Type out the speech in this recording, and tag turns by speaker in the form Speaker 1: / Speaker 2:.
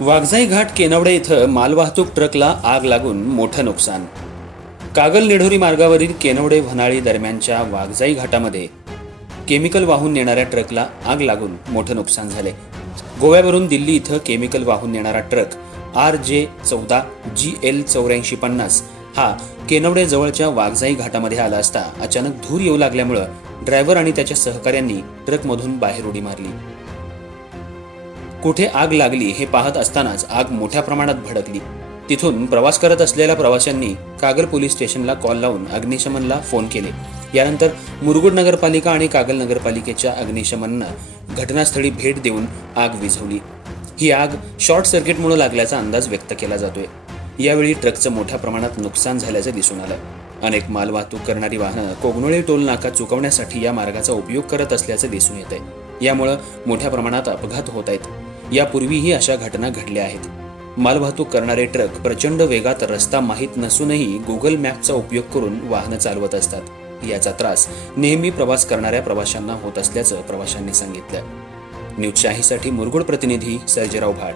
Speaker 1: वाघजाई घाट केनवडे इथं मालवाहतूक ट्रकला आग लागून मोठं नुकसान. कागल निढोरी मार्गावरील केनवडे भनाळी दरम्यानच्या वाघजाई घाटामध्ये केमिकल वाहून नेणाऱ्या ट्रकला आग लागून मोठं नुकसान झाले. गोव्यावरून दिल्ली इथं केमिकल वाहून नेणारा ट्रक आर जे चौदा जी एल चौऱ्याऐंशी पन्नास हा केनवडे जवळच्या वाघजाई घाटामध्ये आला असता अचानक धूर येऊ लागल्यामुळं ड्रायव्हर आणि त्याच्या सहकाऱ्यांनी ट्रकमधून बाहेर उडी मारली. कुठे आग लागली हे पाहत असतानाच आग मोठ्या प्रमाणात भडकली. तिथून प्रवास करत असलेल्या प्रवाशांनी कागल पोलीस स्टेशनला कॉल लावून अग्निशमनला फोन केले. यानंतर मुरगुड नगरपालिका आणि कागल नगरपालिकेच्या अग्निशमननं घटनास्थळी भेट देऊन आग विझवली. ही आग शॉर्ट सर्किटमुळे लागल्याचा अंदाज व्यक्त केला जातोय. यावेळी ट्रकचं मोठ्या प्रमाणात नुकसान झाल्याचं दिसून आलं. अनेक मालवाहतूक करणारी वाहनं कोगनोळी टोल नाका चुकवण्यासाठी या मार्गाचा उपयोग करत असल्याचं दिसून येत आहे यामुळं मोठ्या प्रमाणात अपघात होत आहेत. यापूर्वीही अशा घटना घडल्या आहेत. मालवाहतूक करणारे ट्रक प्रचंड वेगात रस्ता माहीत नसूनही गुगल मॅपचा उपयोग करून वाहनं चालवत असतात. याचा त्रास नेहमी प्रवास करणाऱ्या प्रवाशांना होत असल्याचं प्रवाशांनी सांगितलं. न्यूज शाहीसाठी मुरगुड प्रतिनिधी सर्जेराव भाट.